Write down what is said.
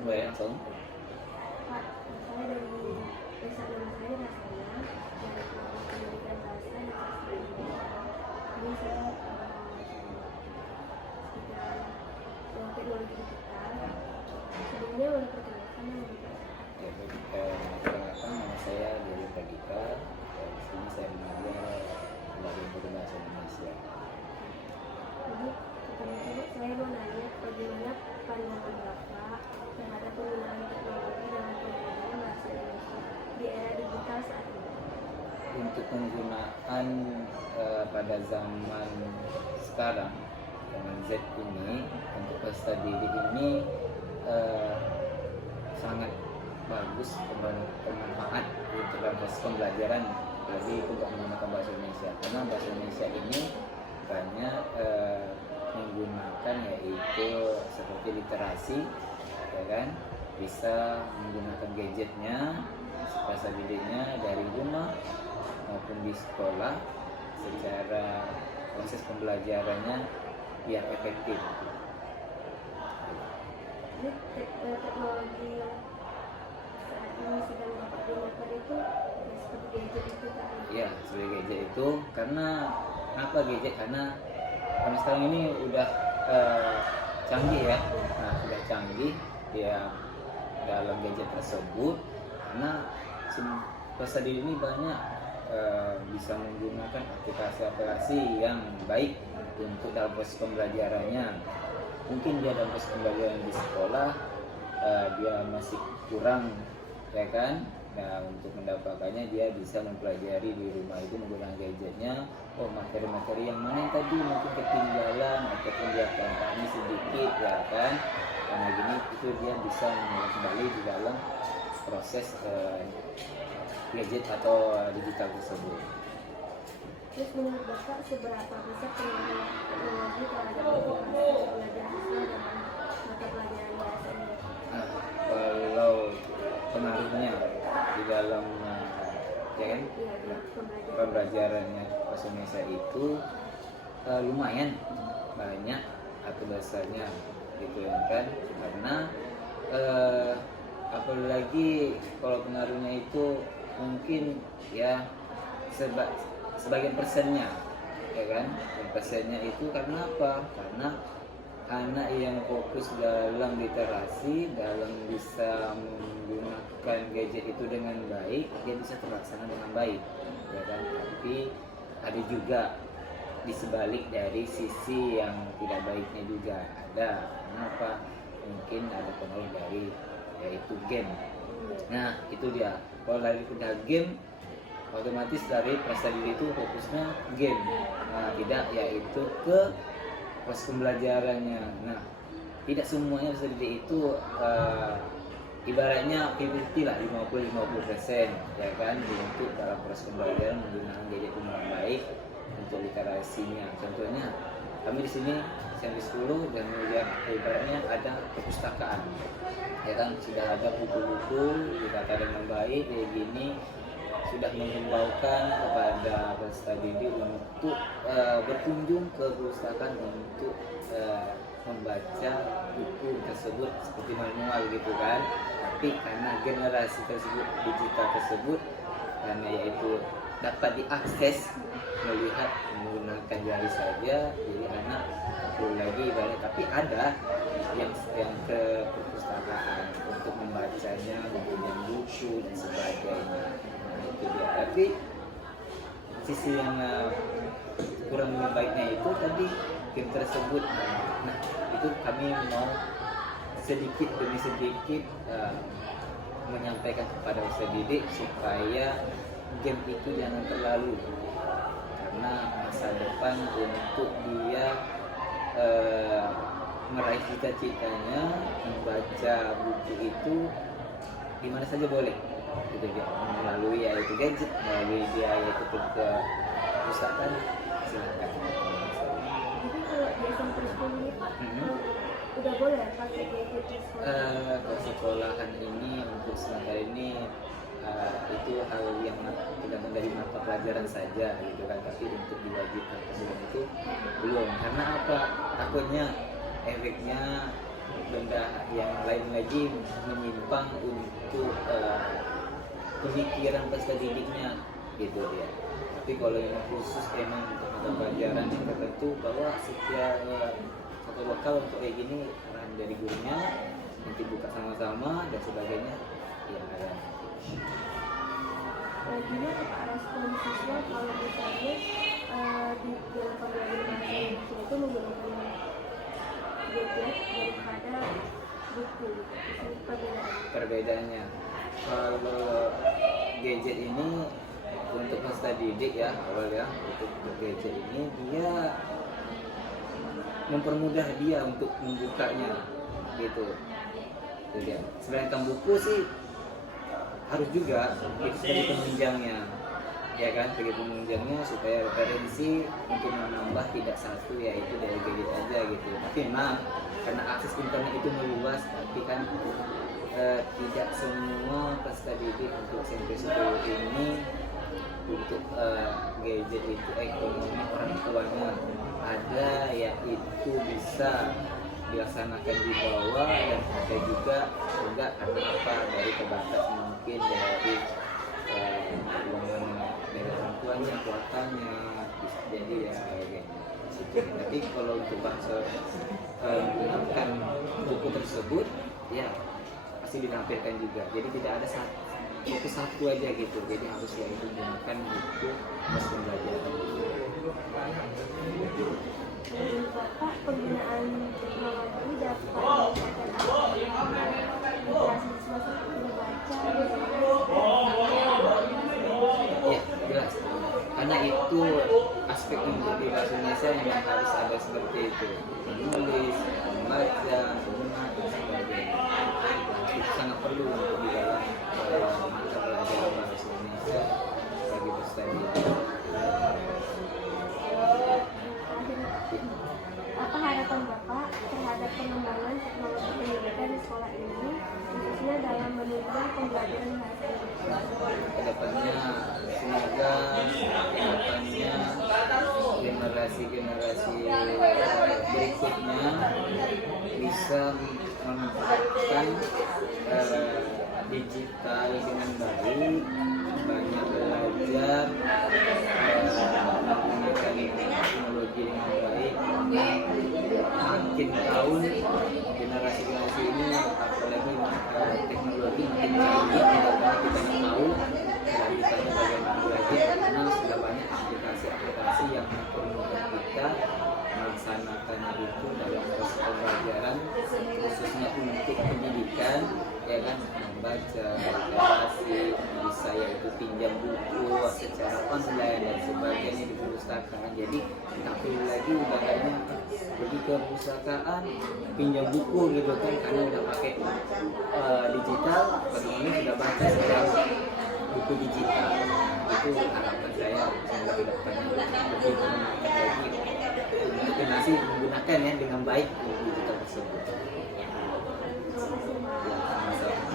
Mulai langsung. Pak, saya dari desa nama saya rasanya dari Kelompok Pendidikan Bahasa dan Sastra Indonesia. Ini saya sekitar teknologi digital. Sebelumnya boleh perkenalkan nama Bapak. Ya, perkenalkan nama saya Dewi Pradika. Di sini saya mengajar sebagai guru bahasa Indonesia. Jadi, pertama-tama saya mau nanya bagaimana pandangan Bapak terhadap penggunaan teknologi dalam pembelajaran bahasa Indonesia di era digital saat ini. Untuk penggunaan pada zaman sekarang dengan Z ini untuk peserta didik ini sangat bagus bermanfaat untuk dalam proses pembelajaran, apalagi itu menggunakan bahasa Indonesia, karena bahasa Indonesia ini banyak menggunakan yaitu seperti literasi, ya kan, bisa menggunakan gadgetnya bahasa didiknya dari rumah maupun di sekolah, secara proses pembelajarannya biar efektif. Jadi teknologi yang saat ini sedang Bapak gunakan itu ya, seperti gadget itu kan? Ya, sebagai gadget itu karena apa gadget? Karena sekarang ini udah canggih ya. Nah, sudah canggih ya dalam gadget tersebut, karena peserta didik ini banyak bisa menggunakan aplikasi-aplikasi yang baik untuk dalam proses pembelajarannya. Mungkin dia dalam proses pembelajaran di sekolah dia masih kurang, ya kan. Nah, untuk mendapatkannya dia bisa mempelajari di rumah itu menggunakan gadgetnya. Oh, materi-materi yang mana yang tadi mungkin ketinggalan ataupun dia pahami sedikit, ya kan. Karena gini itu dia bisa mengulang kembali di dalam proses gadget atau digital tersebut. Terus menurut Bapak seberapa besar pengaruh teknologi terhadap motivasi belajar siswa dalam mata pelajaran bahasa Indonesia? Nah, kalau pengaruhnya di dalam ya kan, Iya, di pembelajaran. pembelajarannya bahasa Indonesia itu lumayan banyak atau besarnya gitu kan, karena apalagi kalau pengaruhnya itu mungkin ya sebagian persennya, ya kan. Persennya itu karena apa? Karena anak yang fokus dalam literasi, dalam bisa menggunakan gadget itu dengan baik, dia bisa terlaksana dengan baik, ya kan. Tapi ada juga di sebalik dari sisi yang tidak baiknya juga ada. Kenapa? Mungkin ada pengaruh dari yaitu game. Nah, itu dia. Kalau dari udah game, otomatis dari peserta didik itu fokusnya game. Nah, tidak yaitu ke proses pembelajarannya. Nah, tidak semuanya peserta didik itu ibaratnya 50 lah, 50-50%, ya kan, untuk dalam proses pembelajaran menggunakan gadget dengan baik untuk literasinya. Contohnya kami di sini SMP 10 dan melihat ibaratnya ada perpustakaan, ya kan, sudah ada buku-buku ditata dengan baik kayak gini, sudah menghimbaukan kepada peserta didik untuk berkunjung ke perpustakaan untuk membaca buku tersebut seperti manual gitu kan. Tapi karena generasi tersebut, digital tersebut, karena yaitu dapat diakses melihat menggunakan jari saja, jadi anak perlu lagi ibarat, tapi ada yang ke perpustakaan untuk membacanya, mempunyai buku dan sebagainya. Nah, itu dia. Tapi sisi yang kurang baiknya itu tadi game tersebut. Nah, itu kami mau sedikit demi sedikit menyampaikan kepada peserta didik supaya game itu jangan terlalu, karena masa depan untuk dia meraih cita-citanya membaca buku itu di mana saja boleh, gitu dia, melalui yaitu gadget, melalui dia yaitu ke perpustakaan, silakan. Jadi kalau di SMP 10 ini Pak, udah boleh pakai gadget di sekolah? Ke sekolahan ini untuk sementara ini itu hal yang tergantung dari mata pelajaran saja gitu kan, tapi untuk diwajibkan sebelum itu belum. Karena apa? Takutnya efeknya benda yang lain lagi menyimpang untuk pemikiran peserta didiknya gitu ya. Tapi kalau yang khusus emang ada pelajaran yang tertentu bahwa setiap satu lokal untuk kayak gini arahan dari gurunya nanti buka sama-sama dan sebagainya ya ada. Gimana Pak respon siswa kalau misalnya di dalam pembelajaran bahasa Indonesia itu menggunakan gadget daripada buku gitu? Perbedaannya kalau gadget ini untuk peserta didik ya awal ya, untuk gadget ini dia mempermudah dia untuk membukanya gitu. Jadi sedangkan buku sih harus juga sebagai penunjangnya ya kan, sebagai penunjangnya supaya referensi untuk menambah tidak satu yaitu dari gadget aja gitu. Tapi memang karena akses internet itu meluas, tapi kan tidak semua peserta didik untuk SMP 10 ini untuk gadget itu ekonomi orang tuanya ada yaitu bisa dilaksanakan di bawah, dan ada juga enggak karena apa dari terbatas mungkin dari uangan dari orang tuanya, kuotanya, jadi ya gitu. Tapi kalau untuk bangsa menggunakan buku tersebut ya pasti ditampilkan juga, jadi tidak ada satu aja gitu, jadi harus ya itu menggunakan buku pas pembelajaran. Menurut Bapak, penggunaan teknologi dapat meningkatkan literasi siswa seperti membaca, Ya, jelas. Karena itu aspek untuk di bahasa Indonesia yang harus ada seperti itu. Menulis, membaca, mengenal, dan sebagainya. Itu sangat perlu untuk di dalam mata pelajaran bahasa Indonesia bagi peserta didik. Apa harapan Bapak terhadap pengembangan teknologi pendidikan di sekolah ini, khususnya dalam menunjang pembelajaran bahasa Indonesia? Kedepannya semoga kedepannya generasi berikutnya bisa memanfaatkan digital dengan baik, banyak belajar menggunakan teknologi dengan baik. Makin tahun generasi ini apalagi teknologi makin canggih, tidak banyak kita yang tahu lanjutannya bagaimana lagi, karena sudah banyak aplikasi-aplikasi yang mempermudah kita melaksanakan itu dalam proses pembelajaran khususnya untuk pendidikan ya kan, membaca, literasi, bisa yaitu pinjam buku secara online dan sebagainya di perpustakaan. Jadi tak perlu lagi ibaratnya pergi ke perpustakaan pinjam buku gitu kan, karena udah pakai digital, bagaimana sudah baca secara buku digital. Itu harapan saya semoga ke depannya lebih meningkat lagi untuk generasi menggunakan ya dengan baik buku digital tersebut. Terima kasih Pak. Ya, sama-sama.